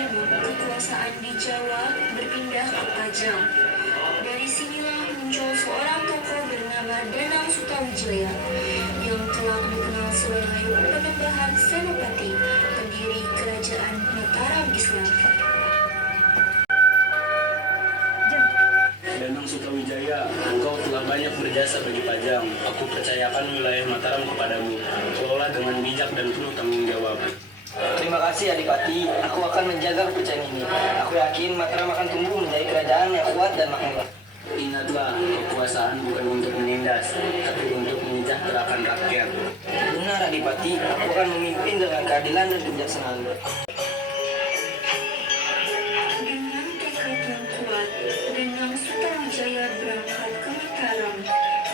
timur, kekuasaan di Jawa berpindah ke Pajang. Dari sinilah muncul seorang tokoh bernama Danang Sutawijaya yang telah dikenal sebagai Penembahan Senopati, pendiri kerajaan Mataram Islam. Danang Sutawijaya, engkau telah banyak berjasa bagi Pajang. Aku percayakan wilayah Mataram kepadamu. Kelola dengan bijak dan penuh tanggung jawab. Terima kasih Adipati, aku akan menjaga kepercayaan ini. Aku yakin Mataram akan tumbuh menjadi kerajaan yang kuat dan makmur. Ingatlah, kekuasaan bukan untuk menindas, tapi untuk menyejahterakan rakyat. Benar Adipati, aku akan memimpin dengan keadilan dan kebijaksanaan. Dengan tekad yang kuat, Danang Sutawijaya berangkat ke Mataram.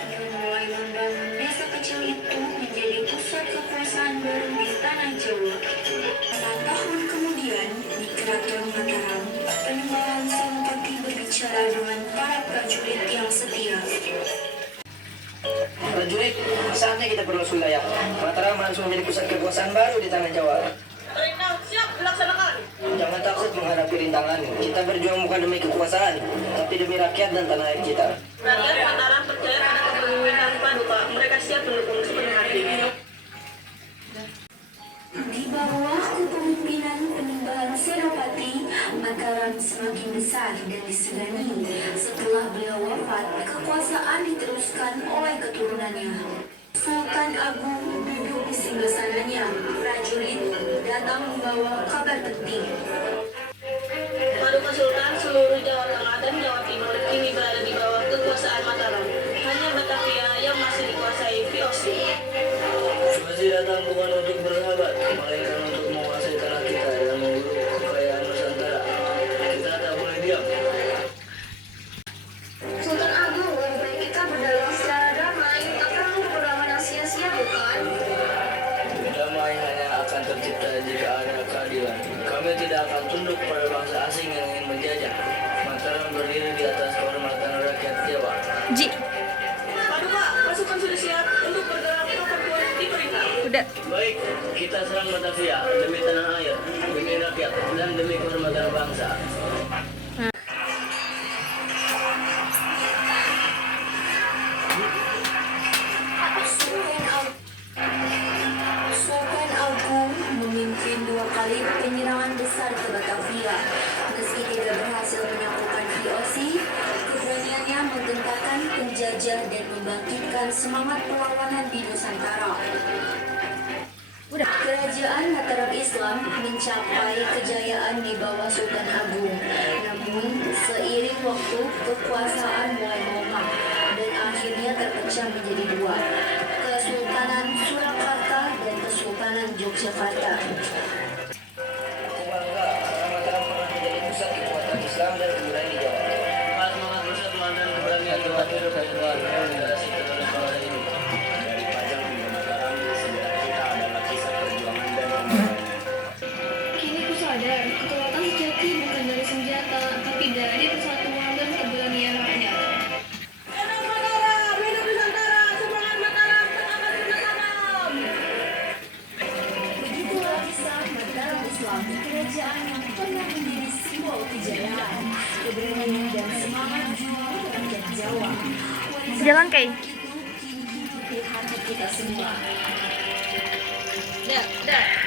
Ia mulai membangun desa kecil itu menjadi pusat kekuasaan baru di tanah Jawa. 4 tahun kemudian, di keraton Mataram, Penembahan Senopati berbicara dengan para prajurit yang setia. Prajurit, saatnya kita berlangsung layak. Mataram harus menjadi pusat kekuasaan baru di tanah Jawa. Perintah siap dilaksanakan. Jangan takut menghadapi rintangan. Kita berjuang bukan demi kekuasaan, tapi demi rakyat dan tanah air kita. Rakyat Mataram percaya pada kepemimpinan Paduka. Mereka siap mendukung sepenuh hati. Di bawah kepemimpinan Penembahan Senopati, Mataram semakin besar dan disegani. Setelah beliau wafat, kekuasaan diteruskan oleh keturunannya. Sultan Agung duduk di singgasananya. Prajurit datang membawa kabar penting. Paduka Sultan, seluruh Jawa Tengah dan Jawa Timur kini berada di bawah kekuasaan Mataram. Hanya Batavia yang masih dikuasai VOC. Masih datang bukan untuk bersahabat, melainkan untuk menguasai tanah kita dan menguruk kekayaan Nusantara. Kita tak boleh diam. Sultan Agung, lebih baik kita berdagang secara damai. Tak perlu perlawanan yang sia-sia, bukan? Damai hanya akan tercipta jika ada keadilan. Kami tidak akan tunduk pada bangsa asing yang ingin menjajah. Mataram berdiri di atas kehormatan rakyat Jawa. Paduka, pasukan sudah siap untuk bergerak ke Papua diperintah. Baik, kita serang Batavia demi tanah air, demi rakyat, dan demi kehormatan bangsa. Sultan Agung memimpin 2 kali penyerangan besar ke Batavia. Meski tidak berhasil menyatukan VOC, keberaniannya menggentarkan penjajah dan membangkitkan semangat perlawanan di Nusantara. Kerajaan Mataram Islam mencapai kejayaan di bawah Sultan Agung. Namun, seiring waktu, kekuasaan mulai melemah dan akhirnya terpecah menjadi 2. Kesultanan Surakarta dan Kesultanan Yogyakarta. Aku bangga karena Mataram pernah menjadi pusat kekuatan Islam dan kebudayaan di Jawa. Semangat persatuan dan keberanian Tuhan hidup dan Tuhan generasi keturunan ini. Dari Pajang hingga Mataram, sejarah kita adalah kisah perjuangan dan pembangunan. Kini ku sadar, kekuatan sejati bukan dari senjata, tapi dari persatuan dan keberanian rakyat. Hidup Mataram, hidup Nusantara, semangat Mataram, semangat Mataram. Begitulah kisah Mataram Islam, kerajaan yang pernah menjadi simbol kejayaan, keberanian dan semangat juang rakyat Jawa. Jalan Kay. Itu kini hidup di hati kita semua. Ya, dah.